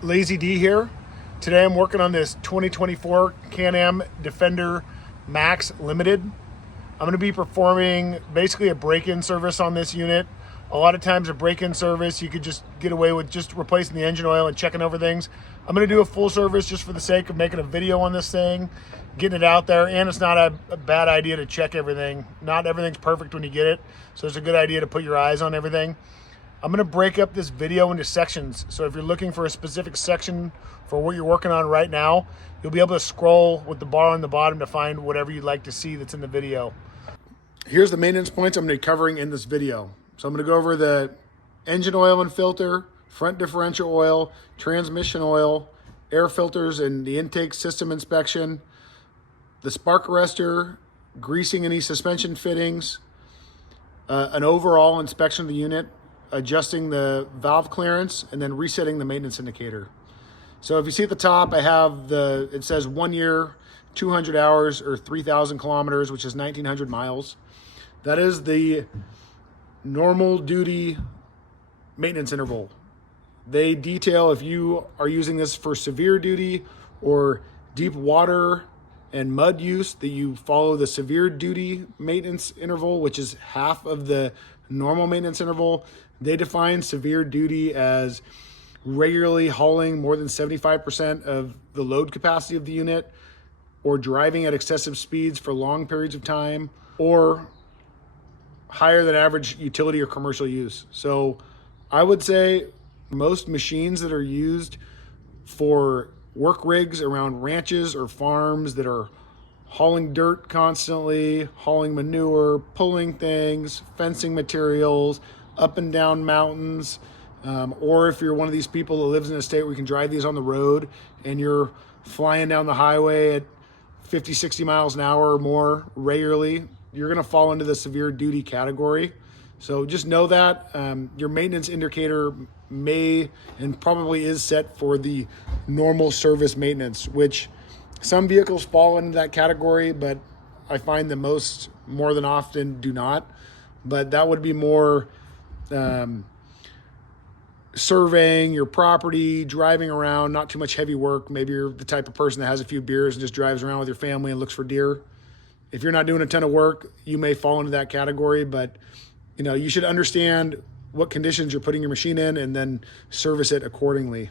Lazy D here. Today I'm working on this 2024 Can-Am Defender Max Limited. I'm going to be performing basically a break-in service on this unit. A lot of times a break-in service you could just get away with just replacing the engine oil and checking over things. I'm going to do a full service just for the sake of making a video on this thing, getting it out there, and it's not a bad idea to check everything. Not everything's perfect when you get it, so it's a good idea to put your eyes on everything. I'm going to break up this video into sections. So if you're looking for a specific section for what you're working on right now, you'll be able to scroll with the bar on the bottom to find whatever you'd like to see that's in the video. Here's the maintenance points I'm going to be covering in this video. So I'm going to go over the engine oil and filter, front differential oil, transmission oil, air filters and the intake system inspection, the spark arrestor, greasing any suspension fittings, an overall inspection of the unit, adjusting the valve clearance, and then resetting the maintenance indicator. So if you see at the top, I have it says 1 year, 200 hours, or 3,000 kilometers, which is 1,900 miles. That is the normal duty maintenance interval. They detail if you are using this for severe duty or deep water and mud use, that you follow the severe duty maintenance interval, which is half of the normal maintenance interval. They define severe duty as regularly hauling more than 75% of the load capacity of the unit, or driving at excessive speeds for long periods of time, or higher than average utility or commercial use. So I would say most machines that are used for work rigs around ranches or farms that are hauling dirt constantly, hauling manure, pulling things, fencing materials, up and down mountains, or if you're one of these people that lives in a state where you can drive these on the road and you're flying down the highway at 50, 60 miles an hour or more regularly, you're gonna fall into the severe duty category. So just know that your maintenance indicator may and probably is set for the normal service maintenance, which some vehicles fall into that category, but I find that most more than often do not. But that would be more surveying your property, driving around, not too much heavy work. Maybe you're the type of person that has a few beers and just drives around with your family and looks for deer. If you're not doing a ton of work, you may fall into that category, but you should understand what conditions you're putting your machine in and then service it accordingly.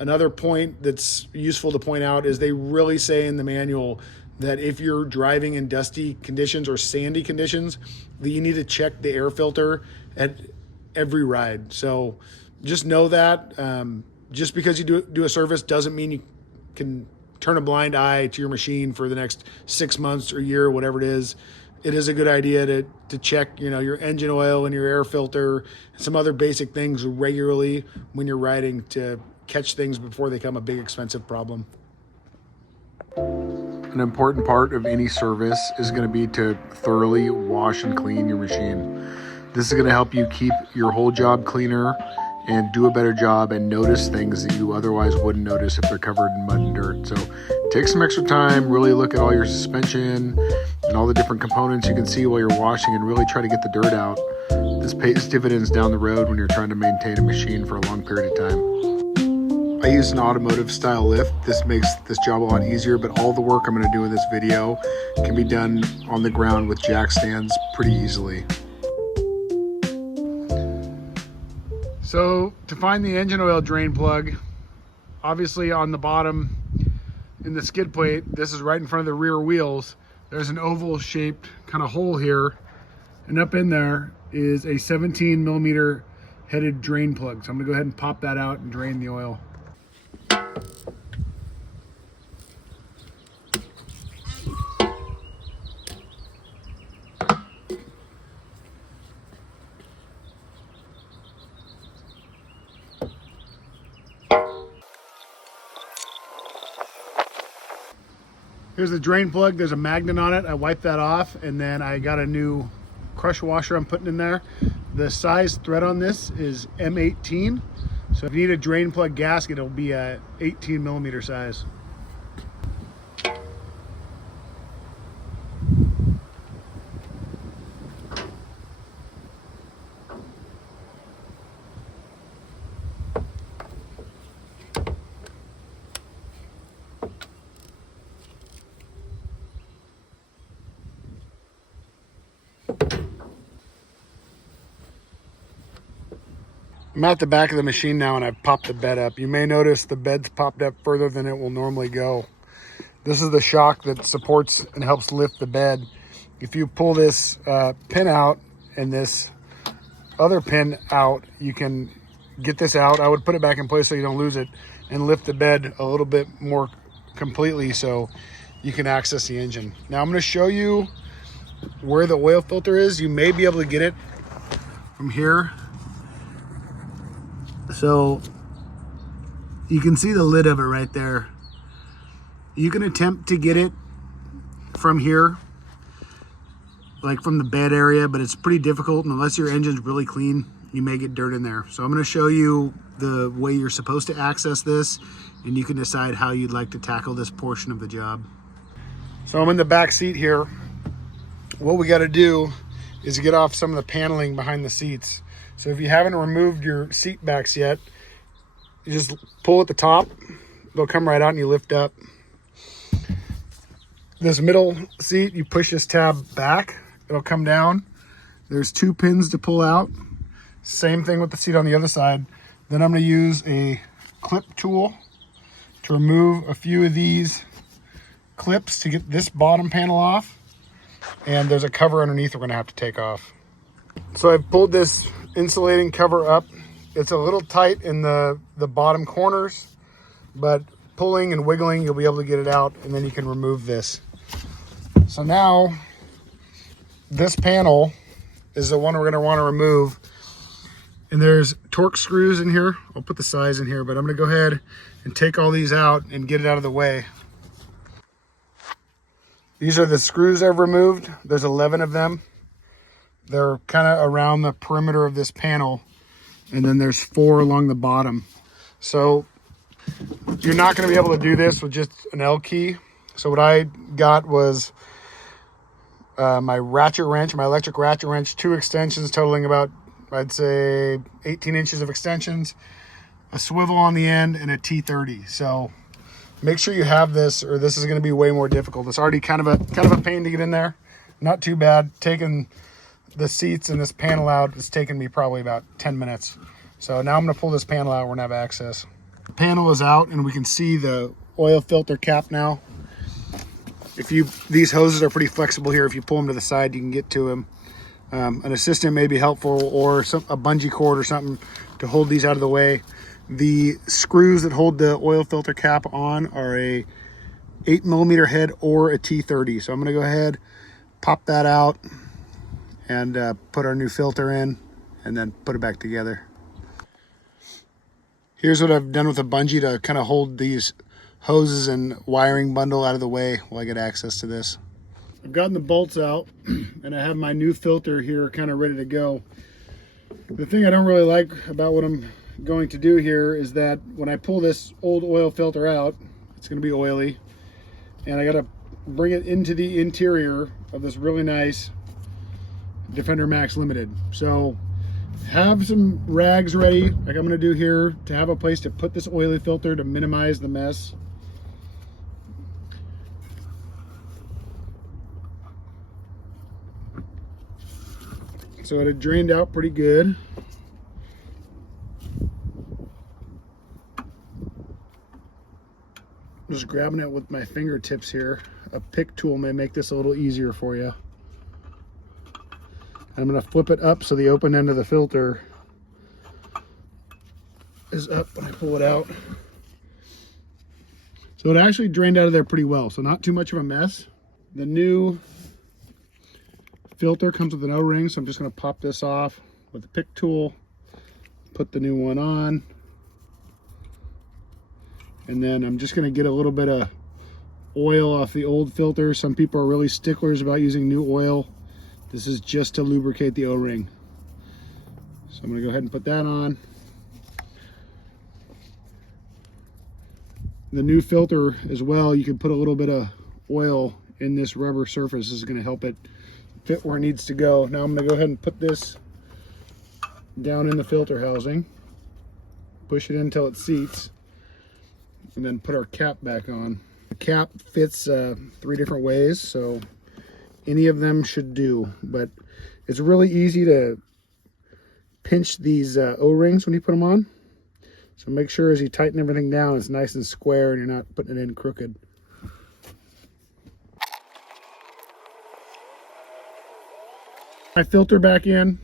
Another point that's useful to point out is they really say in the manual that if you're driving in dusty conditions or sandy conditions, that you need to check the air filter at every ride. So just know that just because you do a service doesn't mean you can turn a blind eye to your machine for the next 6 months or year, whatever it is. It is a good idea to check your engine oil and your air filter and some other basic things regularly when you're riding to catch things before they become a big expensive problem. An important part of any service is going to be to thoroughly wash and clean your machine. This is going to help you keep your whole job cleaner and do a better job and notice things that you otherwise wouldn't notice if they're covered in mud and dirt. So take some extra time, really look at all your suspension and all the different components you can see while you're washing, and really try to get the dirt out. This pays dividends down the road when you're trying to maintain a machine for a long period of time. I use an automotive style lift. This makes this job a lot easier, but all the work I'm going to do in this video can be done on the ground with jack stands pretty easily. So to find the engine oil drain plug, obviously on the bottom in the skid plate, this is right in front of the rear wheels, there's an oval shaped kind of hole here, and up in there is a 17 millimeter headed drain plug. So I'm gonna go ahead and pop that out and drain the oil. Here's the drain plug. There's a magnet on it. I wiped that off, and then I got a new crush washer I'm putting in there. The size thread on this is M18. So if you need a drain plug gasket, it'll be a 18 millimeter size. I'm at the back of the machine now and I've popped the bed up. You may notice the bed's popped up further than it will normally go. This is the shock that supports and helps lift the bed. If you pull this pin out and this other pin out, you can get this out. I would put it back in place so you don't lose it and lift the bed a little bit more completely so you can access the engine. Now I'm going to show you where the oil filter is. You may be able to get it from here. So you can see the lid of it right there. You can attempt to get it from here, like from the bed area, but it's pretty difficult, and unless your engine's really clean, you may get dirt in there. So I'm going to show you the way you're supposed to access this, and you can decide how you'd like to tackle this portion of the job. So I'm in the back seat here. What we got to do is get off some of the paneling behind the seats. So if you haven't removed your seat backs yet, you just pull at the top. They'll come right out and you lift up. This middle seat, you push this tab back, it'll come down. There's 2 pins to pull out. Same thing with the seat on the other side. Then I'm going to use a clip tool to remove a few of these clips to get this bottom panel off. And there's a cover underneath we're going to have to take off. So I've pulled this insulating cover up. It's a little tight in the bottom corners, but pulling and wiggling, you'll be able to get it out, and then you can remove this. So now this panel is the one we're going to want to remove. And there's Torx screws in here. I'll put the size in here, but I'm going to go ahead and take all these out and get it out of the way. These are the screws I've removed. There's 11 of them. They're kind of around the perimeter of this panel. And then there's 4 along the bottom. So you're not going to be able to do this with just an L key. So what I got was my ratchet wrench, my electric ratchet wrench, 2 extensions totaling about, I'd say, 18 inches of extensions, a swivel on the end, and a T30. So make sure you have this, or this is going to be way more difficult. It's already kind of a pain to get in there. Not too bad. Taking the seats and this panel out, it's taken me probably about 10 minutes. So now I'm going to pull this panel out. We're going to have access. The panel is out, and we can see the oil filter cap now. These hoses are pretty flexible here. If you pull them to the side, you can get to them. An assistant may be helpful, or a bungee cord or something to hold these out of the way. The screws that hold the oil filter cap on are a 8mm head or a T30. So I'm going to go ahead, pop that out, and put our new filter in, and then put it back together. Here's what I've done with a bungee to kind of hold these hoses and wiring bundle out of the way while I get access to this. I've gotten the bolts out, and I have my new filter here kind of ready to go. The thing I don't really like about what I'm going to do here is that when I pull this old oil filter out, it's going to be oily, and I got to bring it into the interior of this really nice Defender Max Limited. So have some rags ready, like I'm going to do here, to have a place to put this oily filter to minimize the mess. So it had drained out pretty good. Just grabbing it with my fingertips here. A pick tool may make this a little easier for you. I'm going to flip it up so the open end of the filter is up when I pull it out. So it actually drained out of there pretty well, so not too much of a mess. The new filter comes with an O-ring, so I'm just going to pop this off with a pick tool, put the new one on, and then I'm just going to get a little bit of oil off the old filter. Some people are really sticklers about using new oil. This is just to lubricate the O-ring. So I'm going to go ahead and put that on. The new filter as well, you can put a little bit of oil in this rubber surface. This is going to help it fit where it needs to go. Now I'm going to go ahead and put this down in the filter housing, push it in until it seats, and then put our cap back on. The cap fits 3 different ways, so any of them should do, but It's really easy to pinch these O-rings when you put them on. So make sure as you tighten everything down, it's nice and square and you're not putting it in crooked. My filter back in,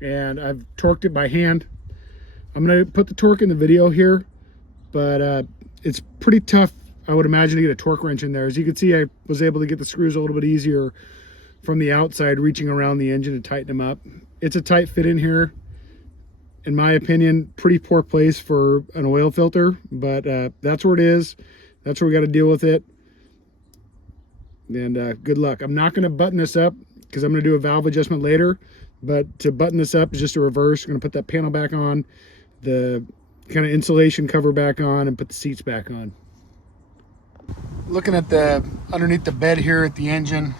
and I've torqued it by hand. I'm going to put the torque in the video here, but it's pretty tough, I would imagine, to get a torque wrench in there. As you can see, I was able to get the screws a little bit easier from the outside, reaching around the engine to tighten them up. It's a tight fit in here. In my opinion, pretty poor place for an oil filter, but that's where it is. That's where we got to deal with it. And good luck. I'm not going to button this up because I'm going to do a valve adjustment later, but to button this up is just a reverse. I'm going to put that panel back on, the kind of insulation cover back on, and put the seats back on. Looking at the underneath the bed here at the engine,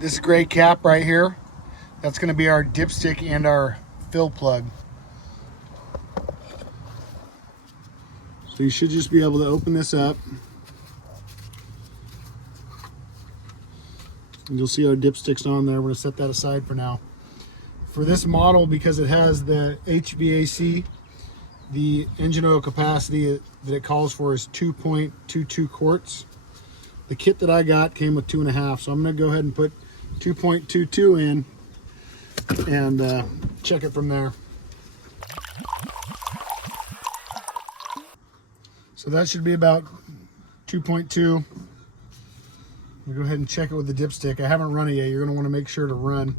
this gray cap right here, that's going to be our dipstick and our fill plug. So you should just be able to open this up, and you'll see our dipsticks on there. We're going to set that aside for now. For this model, because it has the HVAC, the engine oil capacity that it calls for is 2.22 quarts. The kit that I got came with 2.5, so I'm going to go ahead and put 2.22 in and check it from there. So that should be about 2.2. We'll go ahead and check it with the dipstick. I haven't run it yet. You're going to want to make sure to run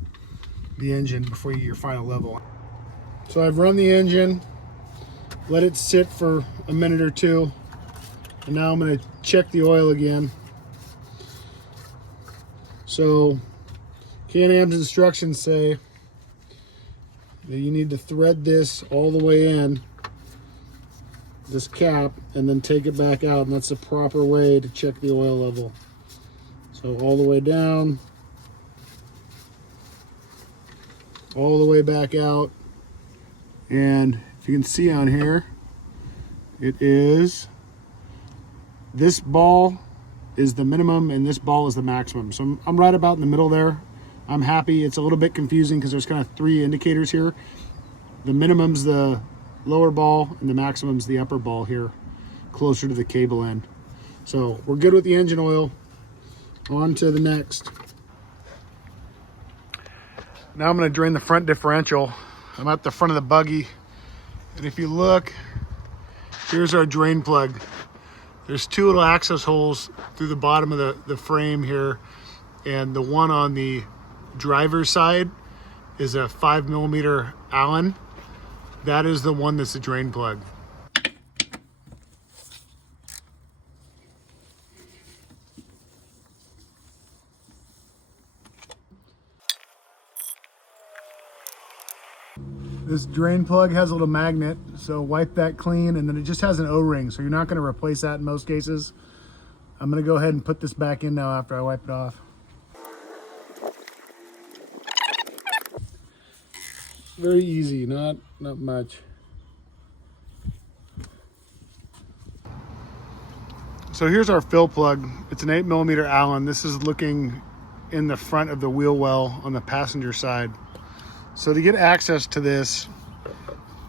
the engine before you get your final level. So I've run the engine, let it sit for a minute or two, and now I'm going to check the oil again. So Can-Am's instructions say that you need to thread this all the way in, this cap, and then take it back out, and that's the proper way to check the oil level. So all the way down, all the way back out, and if you can see on here, it is, this ball is the minimum and this ball is the maximum. So I'm right about in the middle there. I'm happy. It's a little bit confusing because there's kind of three indicators here. The minimum's the lower ball and the maximum's the upper ball here, closer to the cable end. So we're good with the engine oil. On to the next. Now I'm going to drain the front differential. I'm at the front of the buggy, and if you look, here's our drain plug. There's two little access holes through the bottom of the frame here, and the one on the driver's side is a 5mm Allen. That is the one that's the drain plug. This drain plug has a little magnet, so wipe that clean, and then it just has an O-ring, so you're not going to replace that in most cases. I'm going to go ahead and put this back in now after I wipe it off. Very easy, not much. So here's our fill plug. It's an 8mm Allen. This is looking in the front of the wheel well on the passenger side. So to get access to this,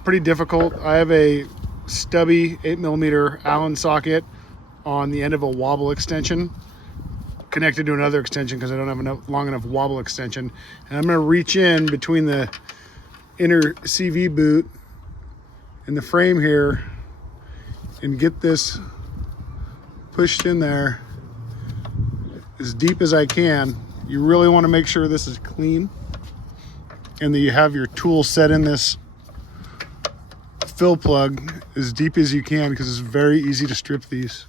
pretty difficult. I have a stubby 8mm Allen socket on the end of a wobble extension connected to another extension because I don't have enough long enough wobble extension. And I'm going to reach in between the inner CV boot and the frame here and get this pushed in there as deep as I can. You really want to make sure this is clean and that you have your tool set in this fill plug as deep as you can, because it's very easy to strip these.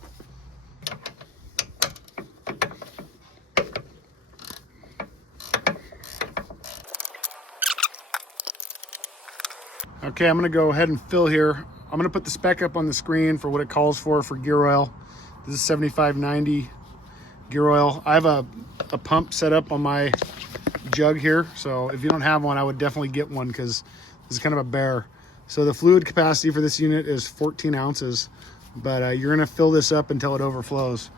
Okay, I'm going to go ahead and fill here. I'm going to put the spec up on the screen for what it calls for gear oil. This is 7590 gear oil. I have a pump set up on my jug here, so if you don't have one, I would definitely get one because this is kind of a bear. So the fluid capacity for this unit is 14 ounces, but you're going to fill this up until it overflows.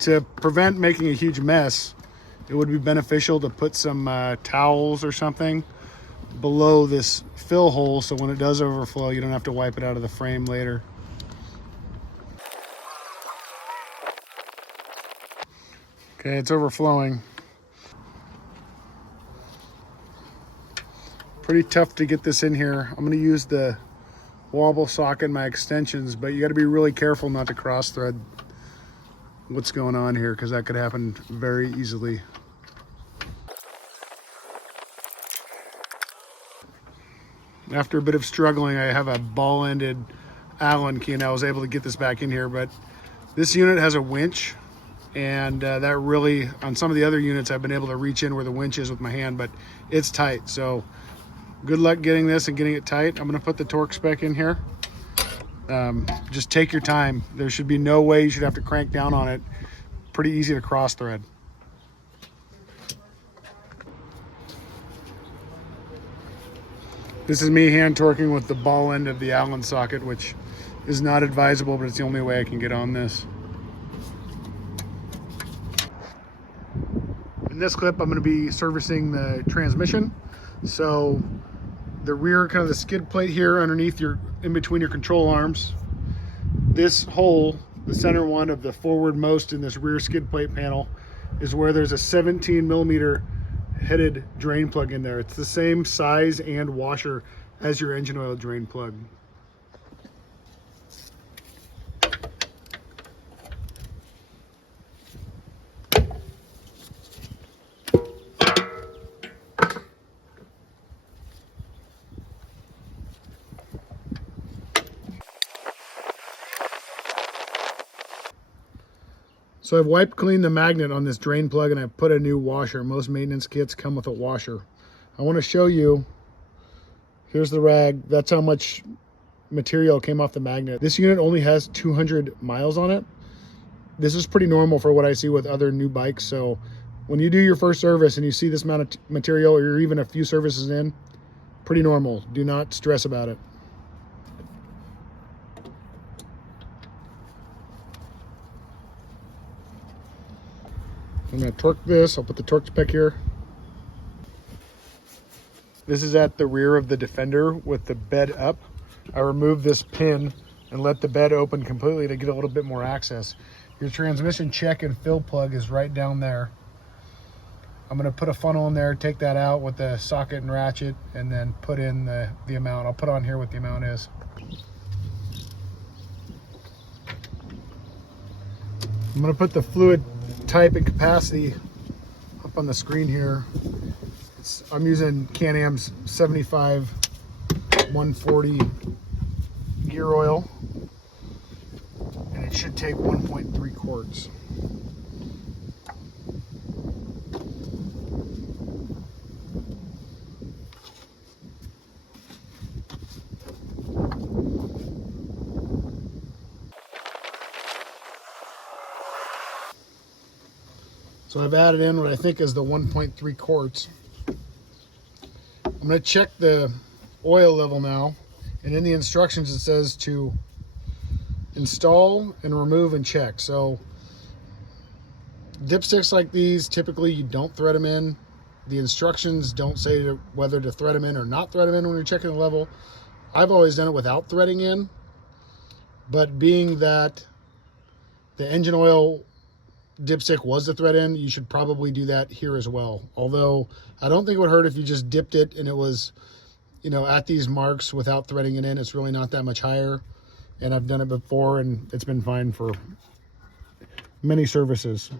To prevent making a huge mess, it would be beneficial to put some towels or something below this fill hole, so when it does overflow, you don't have to wipe it out of the frame later. Okay, it's overflowing. Pretty tough to get this in here. I'm gonna use the wobble socket in my extensions, but you gotta be really careful not to cross thread what's going on here, because that could happen very easily. After a bit of struggling, I have a ball-ended Allen key and I was able to get this back in here, but this unit has a winch, and that really, on some of the other units, I've been able to reach in where the winch is with my hand, but it's tight. So good luck getting this and getting it tight. I'm gonna put the torque spec in here. Just take your time. There should be no way you should have to crank down on it. Pretty easy to cross thread. This is me hand torquing with the ball end of the Allen socket, which is not advisable, but it's the only way I can get on this. In this clip, I'm going to be servicing the transmission. So the rear, kind of the skid plate here underneath your, in between your control arms, this hole, the center one of the forward most in this rear skid plate panel, is where there's a 17mm headed drain plug in there. It's the same size and washer as your engine oil drain plug. So I've wiped clean the magnet on this drain plug and I've put a new washer. Most maintenance kits come with a washer. I want to show you, here's the rag. That's how much material came off the magnet. This unit only has 200 miles on it. This is pretty normal for what I see with other new bikes. So when you do your first service and you see this amount of material, or you're even a few services in, pretty normal. Do not stress about it. I'm going to torque this. I'll put the torque spec here. This is at the rear of the Defender with the bed up. I removed this pin and let the bed open completely to get a little bit more access. Your transmission check and fill plug is right down there. I'm going to put a funnel in there, take that out with the socket and ratchet, and then put in the amount. I'll put on here what the amount is. I'm going to put the fluid type and capacity up on the screen here. I'm using Can-Am's 75 140 gear oil, and it should take 1.3 quarts. So I've added in what I think is the 1.3 quarts. I'm going to check the oil level now, and in the instructions it says to install and remove and check. So dipsticks like these, typically you don't thread them in. The instructions don't say whether to thread them in or not thread them in when you're checking the level. I've always done it without threading in, but being that the engine oil dipstick was the thread in, you should probably do that here as well. Although I don't think it would hurt if you just dipped it and it was, you know, at these marks without threading it in. It's really not that much higher, and I've done it before and it's been fine for many services.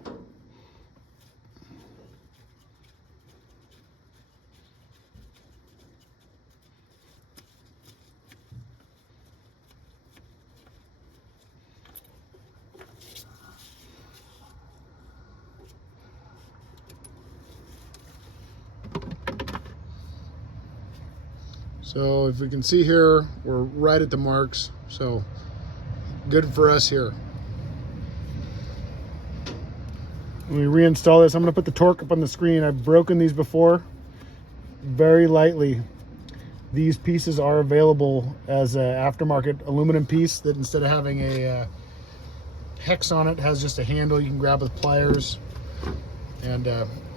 So if we can see here, we're right at the marks, so good for us here. When we reinstall this, I'm going to put the torque up on the screen. I've broken these before very lightly. These pieces are available as an aftermarket aluminum piece that, instead of having a hex on it, has just a handle you can grab with pliers. And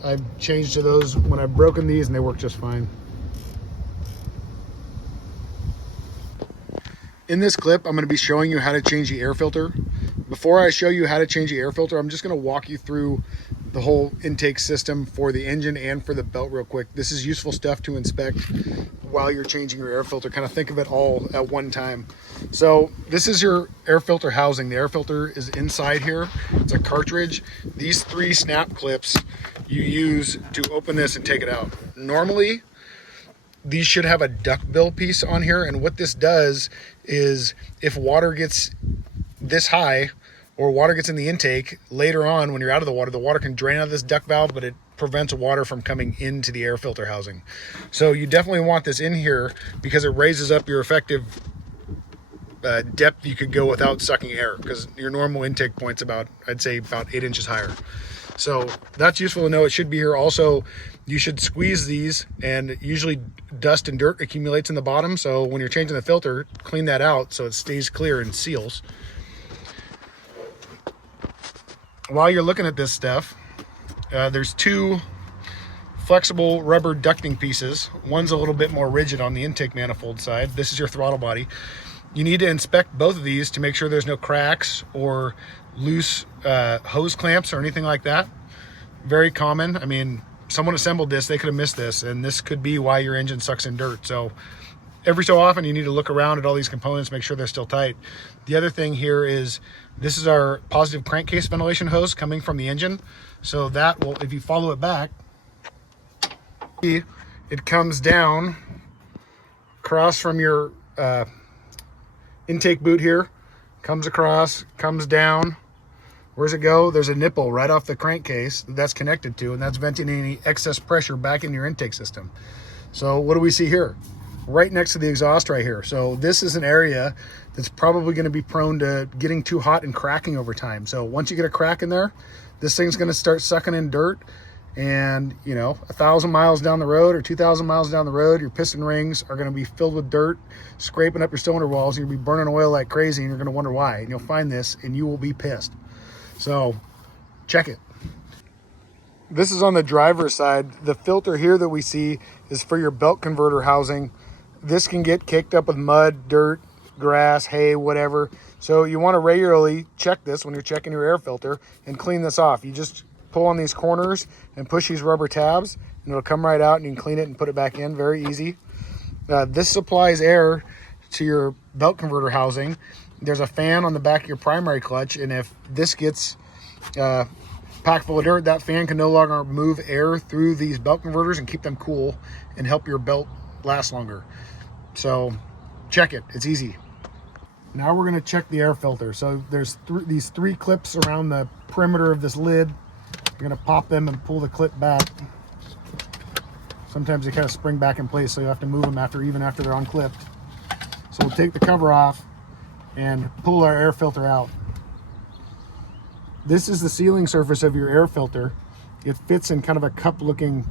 I've changed to those when I've broken these, and they work just fine. In this clip, I'm going to be showing you how to change the air filter. Before I show you how to change the air filter, I'm just going to walk you through the whole intake system for the engine and for the belt real quick. This is useful stuff to inspect while you're changing your air filter. Kind of think of it all at one time. So this is your air filter housing. The air filter is inside here. It's a cartridge. These 3 snap clips you use to open this and take it out. Normally, these should have a duckbill piece on here, and what this does is if water gets this high or water gets in the intake later on when you're out of the water can drain out of this duct valve, but it prevents water from coming into the air filter housing. So you definitely want this in here because it raises up your effective depth you could go without sucking air, because your normal intake point's about, I'd say, about 8 inches higher. So that's useful to know. It should be here. Also, you should squeeze these, and usually dust and dirt accumulates in the bottom. So when you're changing the filter, clean that out so it stays clear and seals. While you're looking at this stuff, there's 2 flexible rubber ducting pieces. One's a little bit more rigid on the intake manifold side. This is your throttle body. You need to inspect both of these to make sure there's no cracks or loose hose clamps or anything like that. Very common. I mean, someone assembled this, they could have missed this, and this could be why your engine sucks in dirt. So every so often you need to look around at all these components, make sure they're still tight. The other thing here is this is our positive crankcase ventilation hose coming from the engine. So that will, if you follow it back, it comes down across from your intake boot here, comes across, comes down. Where's it go? There's a nipple right off the crankcase that's connected to, and that's venting any excess pressure back in your intake system. So what do we see here? Right next to the exhaust right here. So this is an area that's probably going to be prone to getting too hot and cracking over time. So once you get a crack in there, this thing's going to start sucking in dirt, and 1,000 miles down the road or 2,000 miles down the road, your piston rings are going to be filled with dirt, scraping up your cylinder walls, and you'll be burning oil like crazy, and you're going to wonder why. And you'll find this, and you will be pissed. So check it. This is on the driver's side. The filter here that we see is for your belt converter housing. This can get caked up with mud, dirt, grass, hay, whatever. So you want to regularly check this when you're checking your air filter and clean this off. You just pull on these corners and push these rubber tabs, and it'll come right out, and you can clean it and put it back in. Very easy. This supplies air to your belt converter housing. There's a fan on the back of your primary clutch, and if this gets packed full of dirt, that fan can no longer move air through these belt converters and keep them cool and help your belt last longer. So check it. It's easy. Now we're going to check the air filter. So there's these 3 clips around the perimeter of this lid. You're going to pop them and pull the clip back. Sometimes they kind of spring back in place, so you have to move them even after they're unclipped. So we'll take the cover off and pull our air filter out. This is the sealing surface of your air filter. It fits in kind of a cup looking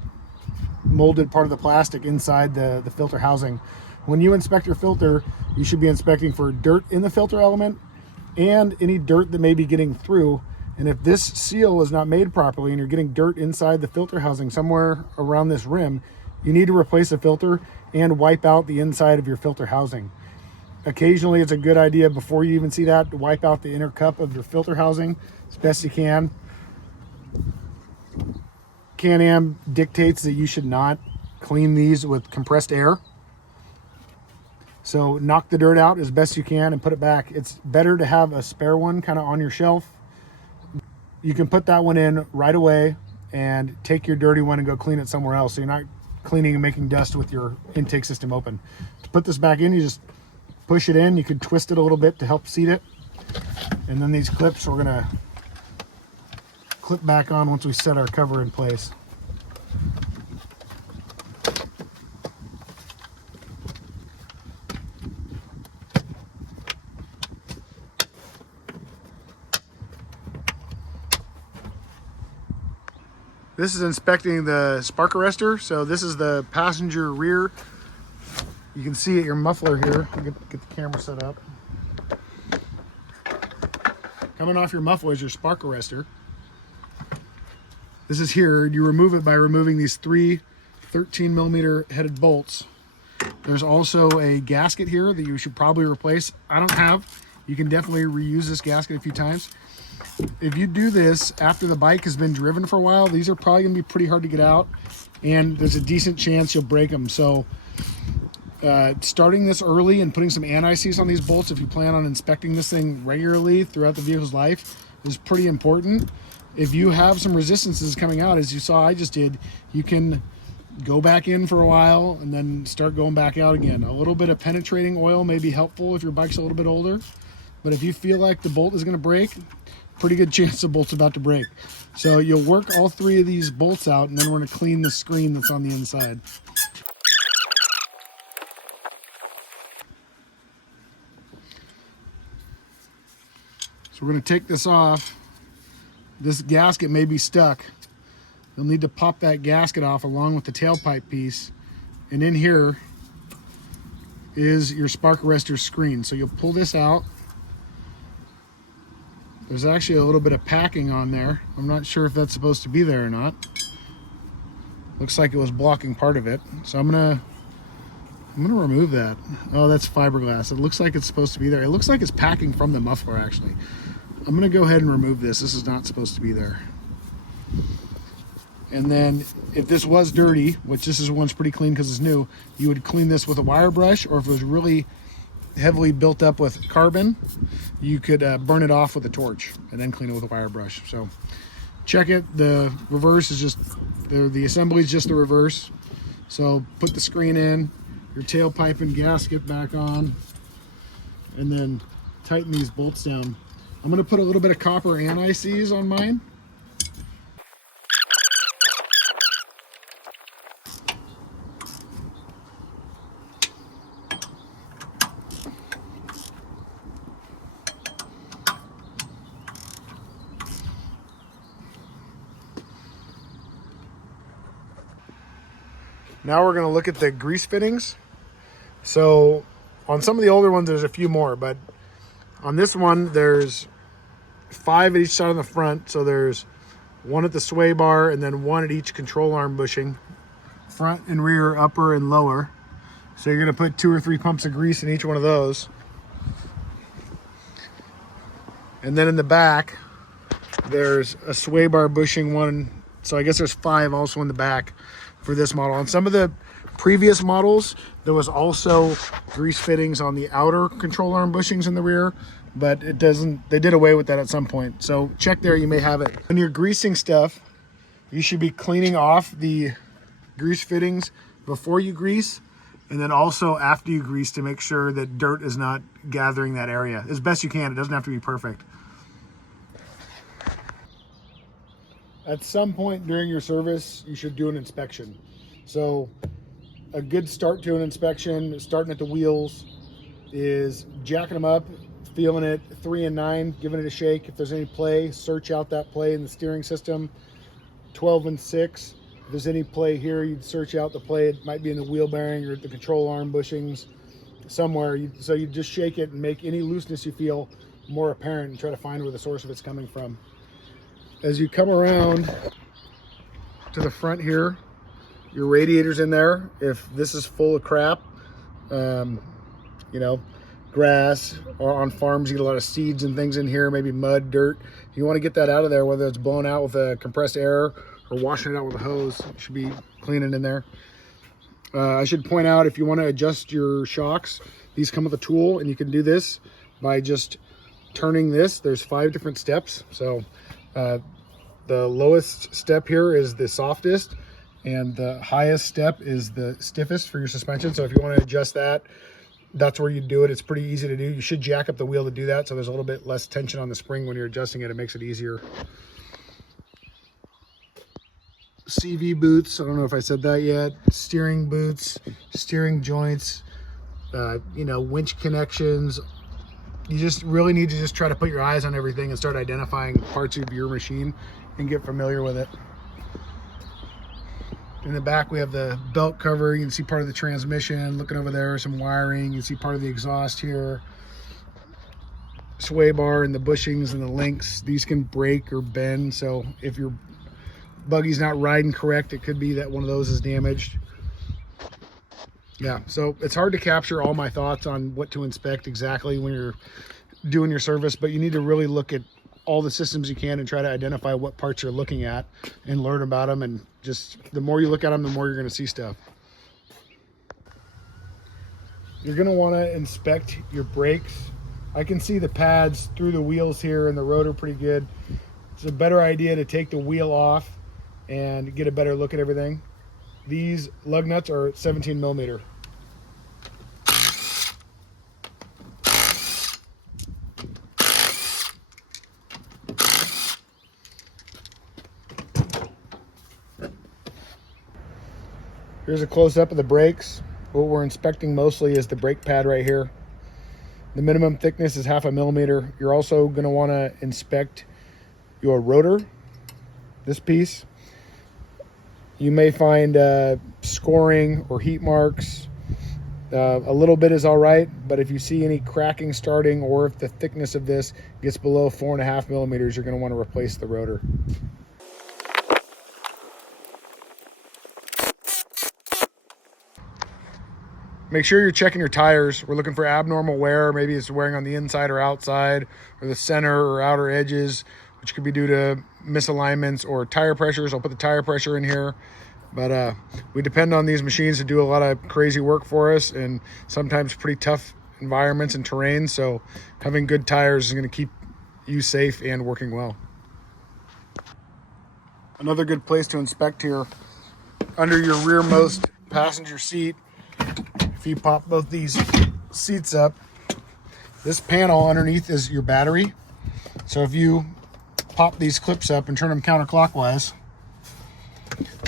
molded part of the plastic inside the filter housing. When you inspect your filter, you should be inspecting for dirt in the filter element and any dirt that may be getting through. And if this seal is not made properly and you're getting dirt inside the filter housing somewhere around this rim, you need to replace the filter and wipe out the inside of your filter housing. Occasionally, it's a good idea before you even see that to wipe out the inner cup of your filter housing as best you can. Can-Am dictates that you should not clean these with compressed air. So knock the dirt out as best you can and put it back. It's better to have a spare one kind of on your shelf. You can put that one in right away and take your dirty one and go clean it somewhere else, so you're not cleaning and making dust with your intake system open. To put this back in, you just push it in. You can twist it a little bit to help seat it. And then these clips we're gonna clip back on once we set our cover in place. This is inspecting the spark arrestor. So this is the passenger rear. You can see it, your muffler here. I'll get the camera set up. Coming off your muffler is your spark arrestor. This is here. You remove it by removing these 3 13mm headed bolts. There's also a gasket here that you should probably replace. I don't have. You can definitely reuse this gasket a few times. If you do this after the bike has been driven for a while, these are probably gonna be pretty hard to get out, and there's a decent chance you'll break them. So starting this early and putting some anti-seize on these bolts, if you plan on inspecting this thing regularly throughout the vehicle's life, is pretty important. If you have some resistances coming out, as you saw I just did, you can go back in for a while and then start going back out again. A little bit of penetrating oil may be helpful if your bike's a little bit older, but if you feel like the bolt is going to break, pretty good chance the bolt's about to break. So you'll work all 3 of these bolts out, and then we're going to clean the screen that's on the inside. So we're going to take this off. This gasket may be stuck. You'll need to pop that gasket off along with the tailpipe piece. And in here is your spark arrestor screen. So you'll pull this out. There's actually a little bit of packing on there. I'm not sure if that's supposed to be there or not. Looks like it was blocking part of it. So I'm gonna remove that. Oh, that's fiberglass. It looks like it's supposed to be there. It looks like it's packing from the muffler, actually. I'm gonna go ahead and remove this. This is not supposed to be there. And then if this was dirty, which this one's pretty clean because it's new, you would clean this with a wire brush, or if it was really heavily built up with carbon, you could burn it off with a torch and then clean it with a wire brush. So check it. The reverse is just, the assembly is just the reverse. So put the screen in, your tailpipe and gasket back on, and then tighten these bolts down. I'm going to put a little bit of copper anti-seize on mine. Now we're going to look at the grease fittings. So on some of the older ones, there's a few more, but on this one, there's 5 at each side on the front. So there's 1 at the sway bar and then 1 at each control arm bushing, front and rear, upper and lower. So you're going to put 2 or 3 pumps of grease in each one of those. And then in the back, there's a sway bar bushing one. So I guess there's 5 also in the back for this model. On some of the previous models, there was also grease fittings on the outer control arm bushings in the rear, but it doesn't, they did away with that at some point. So check there, you may have it. When you're greasing stuff, you should be cleaning off the grease fittings before you grease, and then also after you grease, to make sure that dirt is not gathering that area as best you can. It doesn't have to be perfect. At some point during your service, you should do an inspection. So a good start to an inspection, starting at the wheels, is jacking them up, feeling it 3 and 9, giving it a shake. If there's any play, search out that play in the steering system. 12 and 6, if there's any play here, you'd search out the play. It might be in the wheel bearing or the control arm bushings somewhere. So you just shake it and make any looseness you feel more apparent and try to find where the source of it's coming from. As you come around to the front here, your radiator's in there. If this is full of crap, you know, grass, or on farms you get a lot of seeds and things in here, maybe mud, dirt. You want to get that out of there, whether it's blown out with a compressed air or washing it out with a hose. You should be cleaning in there. I should point out, if you want to adjust your shocks, these come with a tool, and you can do this by just turning this. There's 5 different steps. So the lowest step here is the softest, and the highest step is the stiffest for your suspension. So if you want to adjust that, that's where you do it. It's pretty easy to do. You should jack up the wheel to do that, so there's a little bit less tension on the spring when you're adjusting it. It makes it easier. CV boots, I don't know if I said that yet. Steering boots, steering joints, you know, winch connections. You just really need to just try to put your eyes on everything and start identifying parts of your machine and get familiar with it. In the back, we have the belt cover. You can see part of the transmission. Looking over there, some wiring. You can see part of the exhaust here. Sway bar and the bushings and the links. These can break or bend. So if you're buggy's not riding correct, it could be that one of those is damaged. Yeah, so it's hard to capture all my thoughts on what to inspect exactly when you're doing your service, but you need to really look at all the systems you can and try to identify what parts you're looking at and learn about them. And just the more you look at them, the more you're going to see stuff. You're going to want to inspect your brakes. I can see the pads through the wheels here and the rotor pretty good. It's a better idea to take the wheel off and get a better look at everything. These lug nuts are 17 millimeter. Here's a close-up of the brakes. What we're inspecting mostly is the brake pad right here. The minimum thickness is 0.5 millimeter. You're also going to want to inspect your rotor, this piece. You may find scoring or heat marks. A little bit is all right, but if you see any cracking starting, or if the thickness of this gets below 4.5 millimeters, you're going to want to replace the rotor. Make sure you're checking your tires. We're looking for abnormal wear. Maybe it's wearing on the inside or outside, or the center or outer edges, which could be due to misalignments or tire pressures. I'll put the tire pressure in here. But we depend on these machines to do a lot of crazy work for us, and sometimes pretty tough environments and terrain. So having good tires is going to keep you safe and working well. Another good place to inspect here, under your rearmost passenger seat. If you pop both these seats up, this panel underneath is your battery. So if you pop these clips up and turn them counterclockwise,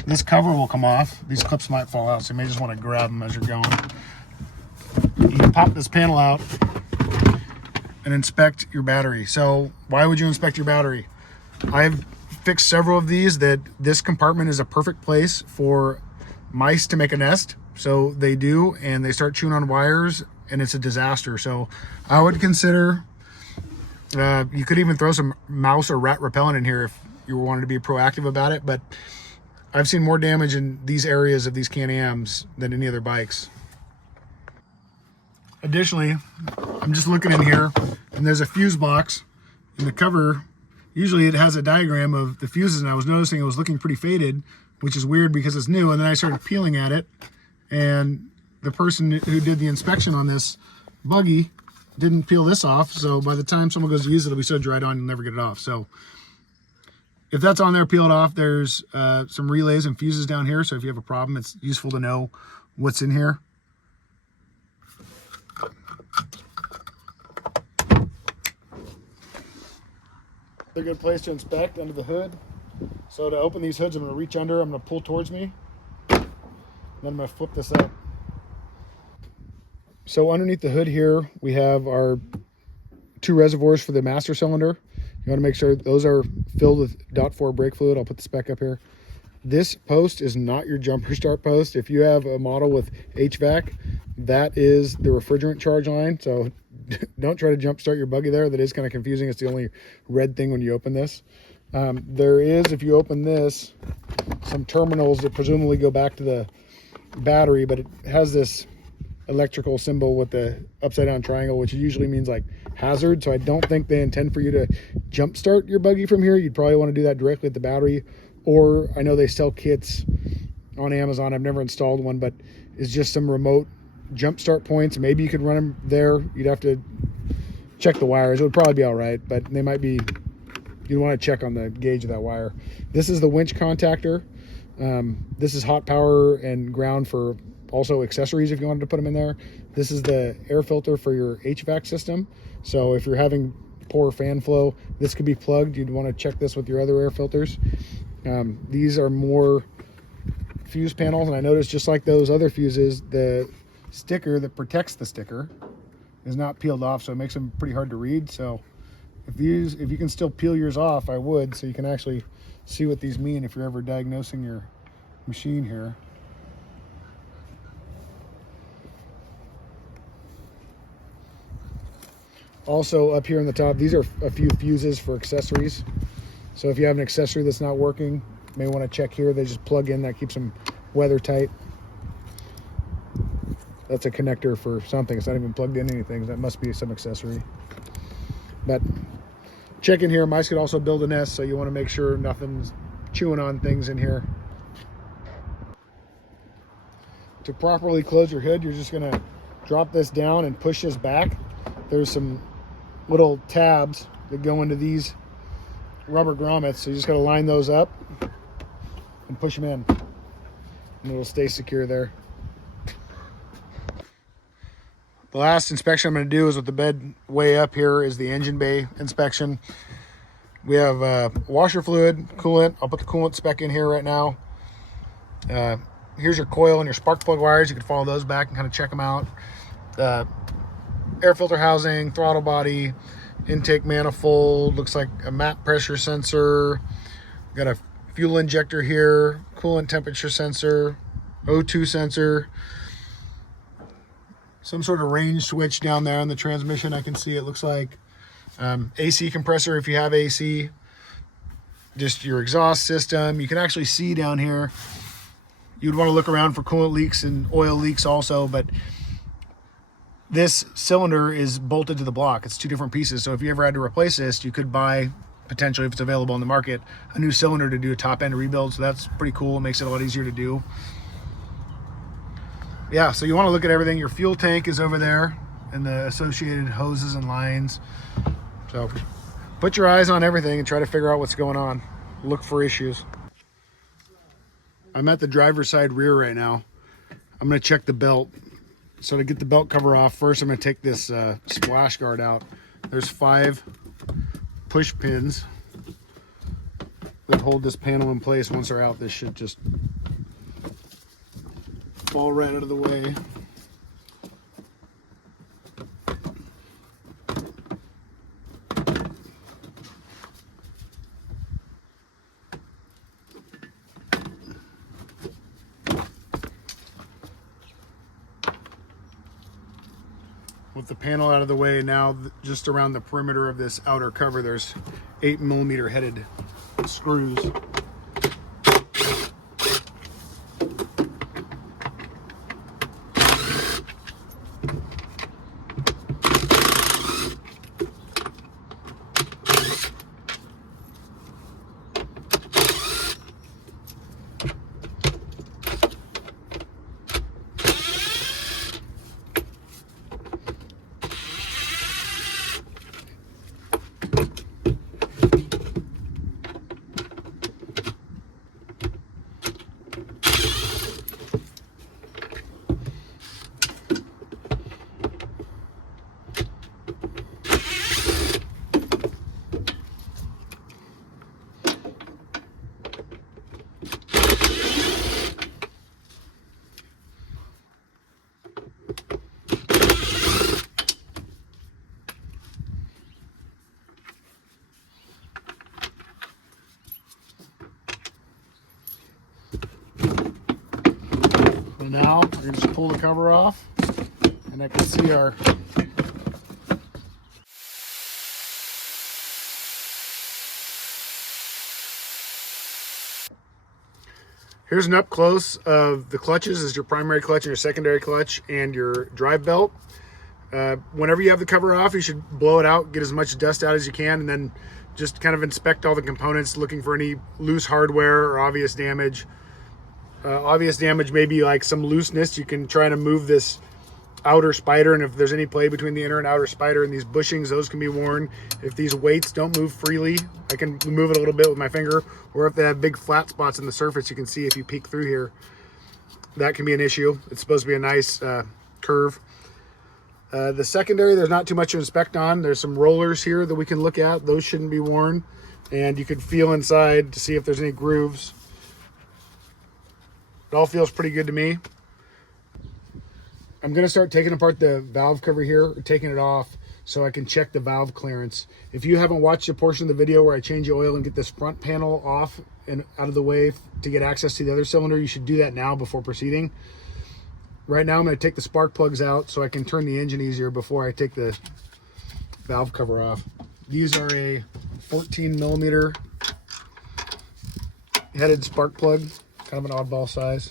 this cover will come off. These clips might fall out, so you may just want to grab them as you're going. You can pop this panel out and inspect your battery. So why would you inspect your battery? I've fixed several of these that this compartment is a perfect place for mice to make a nest. So they do, and they start chewing on wires, and it's a disaster. So I would consider, you could even throw some mouse or rat repellent in here if you wanted to be proactive about it. But I've seen more damage in these areas of these Can-Ams than any other bikes. Additionally, I'm just looking in here, and there's a fuse box in the cover. Usually it has a diagram of the fuses, and I was noticing it was looking pretty faded, which is weird because it's new. And then I started peeling at it, and the person who did the inspection on this buggy didn't peel this off. So by the time someone goes to use it, it'll be so dried on, you'll never get it off. So if that's on there, peel it off. There's some relays and fuses down here. So if you have a problem, it's useful to know what's in here. A good place to inspect under the hood. So to open these hoods, I'm going to reach under, I'm going to pull towards me, then I'm going to flip this up. So underneath the hood here, we have our 2 reservoirs for the master cylinder. You want to make sure those are filled with .4 brake fluid. I'll put the spec up here. This post is not your jumper start post. If you have a model with HVAC, that is the refrigerant charge line. So don't try to jump start your buggy there. That is kind of confusing. It's the only red thing when you open this. There is, if you open this, some terminals that presumably go back to the battery, but it has this electrical symbol with the upside down triangle, which usually means like hazard. So I don't think they intend for you to jump start your buggy from here. You'd probably want to do that directly at the battery, or I know they sell kits on Amazon. I've never installed one, but it's just some remote jump start points. Maybe you could run them there. You'd have to check the wires. It would probably be all right, but they might be, you want to check on the gauge of that wire. This is the winch contactor. This is hot power and ground for also accessories if you wanted to put them in there. This is the air filter for your HVAC system. So if you're having poor fan flow, this could be plugged. You'd want to check this with your other air filters. These are more fuse panels, and I noticed just like those other fuses, the sticker that protects the sticker is not peeled off, so it makes them pretty hard to read. So if you can still peel yours off, I would, so you can actually see what these mean if you're ever diagnosing your machine here. Also up here on the top, these are a few fuses for accessories. So if you have an accessory that's not working, May want to check here. They just plug in. That keeps them weather tight. That's a connector for something. It's not even plugged in anything. That must be some accessory. But check in here. Mice could also build a nest, so you want to make sure nothing's chewing on things in here. To properly close your hood, you're just going to drop this down and push this back. There's some little tabs that go into these rubber grommets, so you just got to line those up and push them in, and it'll stay secure there. The last inspection I'm going to do is with the bed way up here is the engine bay inspection. We have washer fluid, coolant. I'll put the coolant spec in here right now. Here's your coil and your spark plug wires. You can follow those back and kind of check them out. Air filter housing, throttle body, intake manifold, looks like a map pressure sensor. Got a fuel injector here, coolant temperature sensor, O2 sensor. Some sort of range switch down there on the transmission. I can see it looks like AC compressor if you have AC. Just your exhaust system. You can actually see down here. You'd want to look around for coolant leaks and oil leaks also, but this cylinder is bolted to the block. It's two different pieces. So if you ever had to replace this, you could buy, potentially if it's available in the market, a new cylinder to do a top end rebuild. So that's pretty cool. It makes it a lot easier to do. Yeah, so you want to look at everything. Your fuel tank is over there and the associated hoses and lines. So put your eyes on everything and try to figure out what's going on. Look for issues. I'm at the driver's side rear right now. I'm going to check the belt. So to get the belt cover off, first I'm going to take this splash guard out. There's 5 push pins that hold this panel in place. Once they're out, this should just fall right out of the way. With the panel out of the way, now just around the perimeter of this outer cover, there's 8mm headed screws. Now we're going to just pull the cover off, and I can see our here's an up close of the clutches. This is your primary clutch and your secondary clutch and your drive belt. Whenever you have the cover off, you should blow it out, get as much dust out as you can, and then just kind of inspect all the components, looking for any loose hardware or obvious damage. Obvious damage may be like some looseness. You can try to move this outer spider, and if there's any play between the inner and outer spider and these bushings, those can be worn. If these weights don't move freely, I can move it a little bit with my finger, or if they have big flat spots in the surface, you can see if you peek through here, that can be an issue. It's supposed to be a nice curve. The secondary, there's not too much to inspect on. There's some rollers here that we can look at. Those shouldn't be worn, and you could feel inside to see if there's any grooves. It all feels pretty good to me. I'm going to start taking apart the valve cover here, taking it off, so I can check the valve clearance. If you haven't watched a portion of the video where I change the oil and get this front panel off and out of the way to get access to the other cylinder, you should do that now before proceeding. Right now I'm going to take the spark plugs out so I can turn the engine easier before I take the valve cover off. These are a 14mm headed spark plug, kind of an oddball size.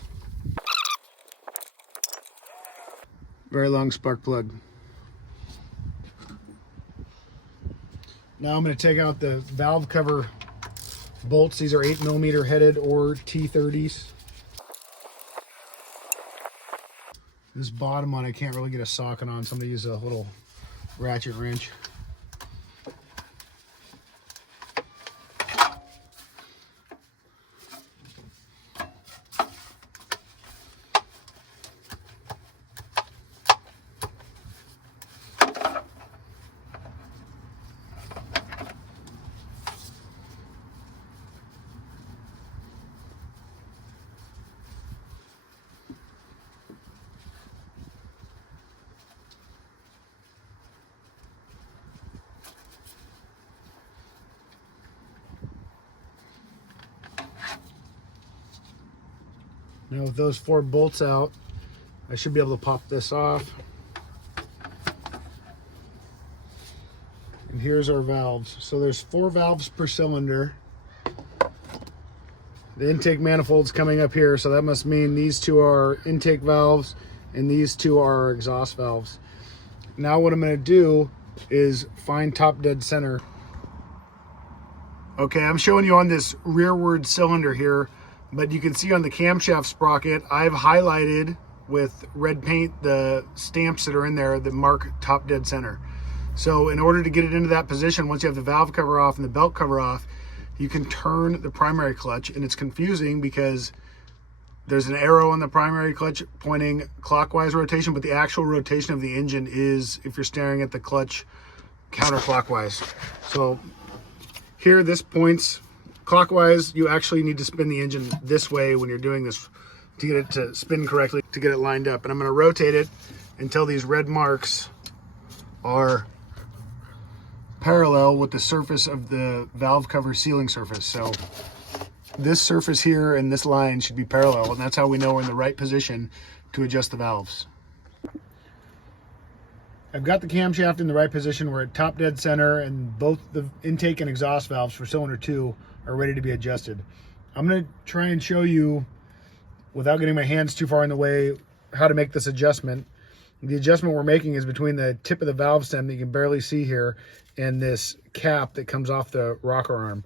Very long spark plug. Now I'm going to take out the valve cover bolts. These are 8mm headed or T30s. This bottom one I can't really get a socket on, so I'm going to use a little ratchet wrench. Now with those 4 bolts out, I should be able to pop this off. And here's our valves. So there's 4 valves per cylinder. The intake manifold's coming up here, so that must mean these 2 are intake valves and these 2 are exhaust valves. Now what I'm going to do is find top dead center. Okay, I'm showing you on this rearward cylinder here, but you can see on the camshaft sprocket, I've highlighted with red paint the stamps that are in there that mark top dead center. So in order to get it into that position, once you have the valve cover off and the belt cover off, you can turn the primary clutch, and it's confusing because there's an arrow on the primary clutch pointing clockwise rotation, but the actual rotation of the engine is, if you're staring at the clutch, counterclockwise. So here, this points clockwise. You actually need to spin the engine this way when you're doing this to get it to spin correctly, to get it lined up. And I'm going to rotate it until these red marks are parallel with the surface of the valve cover sealing surface. So this surface here and this line should be parallel, and that's how we know we're in the right position to adjust the valves. I've got the camshaft in the right position. We're at top dead center, and both the intake and exhaust valves for cylinder 2 are ready to be adjusted. I'm going to try and show you, without getting my hands too far in the way, how to make this adjustment. The adjustment we're making is between the tip of the valve stem that you can barely see here and this cap that comes off the rocker arm.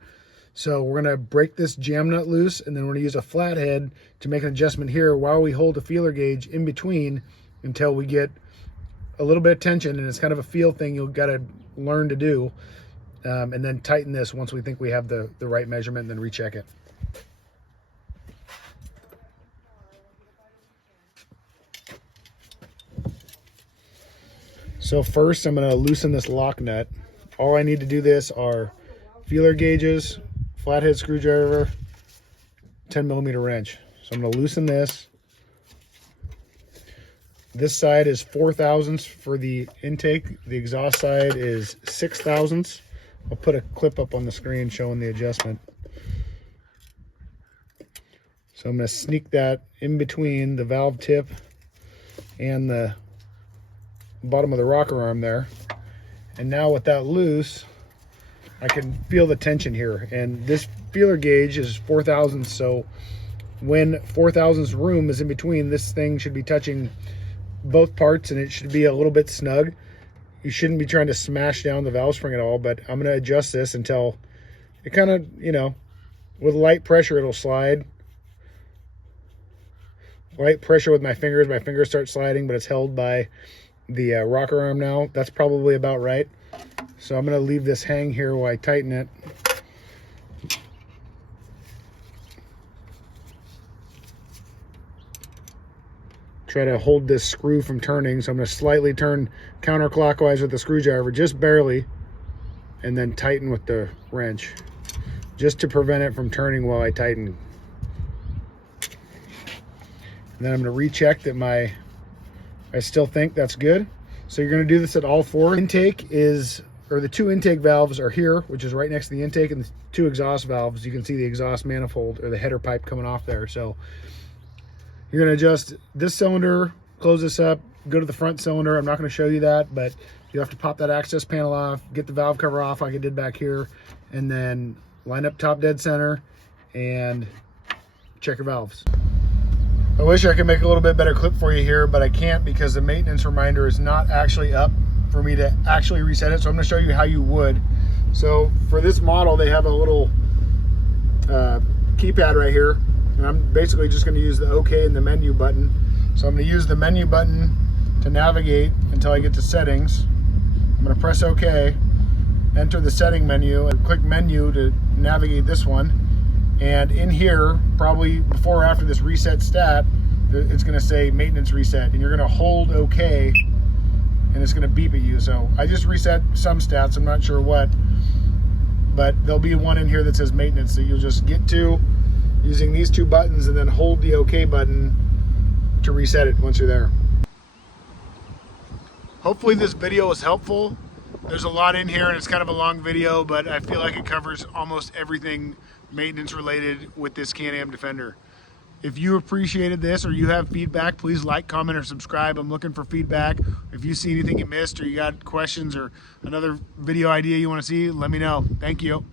So we're going to break this jam nut loose, and then we're going to use a flathead to make an adjustment here while we hold a feeler gauge in between until we get a little bit of tension, and it's kind of a feel thing you've got to learn to do, and then tighten this once we think we have the right measurement, and then recheck it. So first I'm going to loosen this lock nut. All I need to do this are feeler gauges, flathead screwdriver, 10mm wrench. So I'm going to loosen this. This side is 4/1000 for the intake. The exhaust side is 6/1000. I'll put a clip up on the screen showing the adjustment. So I'm going to sneak that in between the valve tip and the bottom of the rocker arm there. And now with that loose, I can feel the tension here. And this feeler gauge is 4/1000. So when 4/1000 room is in between, this thing should be touching both parts, and it should be a little bit snug. You shouldn't be trying to smash down the valve spring at all, but I'm going to adjust this until it kind of, you know, with light pressure it'll slide. Light pressure with my fingers start sliding, but it's held by the rocker arm now. That's probably about right. So I'm going to leave this hang here while I tighten it. Try to hold this screw from turning, so I'm going to slightly turn counterclockwise with the screwdriver, just barely, and then tighten with the wrench, just to prevent it from turning while I tighten. And then I'm going to recheck that I still think that's good. So you're going to do this at all 4. Intake is, or the 2 intake valves are here, which is right next to the intake, and the 2 exhaust valves, you can see the exhaust manifold or the header pipe coming off there. So you're going to adjust this cylinder, close this up, go to the front cylinder. I'm not going to show you that, but you have to pop that access panel off, get the valve cover off like I did back here, and then line up top dead center and check your valves. I wish I could make a little bit better clip for you here, but I can't because the maintenance reminder is not actually up for me to actually reset it. So I'm going to show you how you would. So for this model, they have a little keypad right here, and I'm basically just going to use the OK and the menu button. So I'm going to use the menu button to navigate until I get to settings. I'm going to press OK, enter the setting menu, and click menu to navigate this one. And in here, probably before or after this reset stat, it's going to say maintenance reset, and you're going to hold OK, and it's going to beep at you. So I just reset some stats, I'm not sure what, but there'll be one in here that says maintenance that you'll just get to using these two buttons and then hold the OK button to reset it once you're there. Hopefully this video was helpful. There's a lot in here and it's kind of a long video, but I feel like it covers almost everything maintenance related with this Can-Am Defender. If you appreciated this or you have feedback, please like, comment, or subscribe. I'm looking for feedback. If you see anything you missed or you got questions or another video idea you want to see, let me know. Thank you.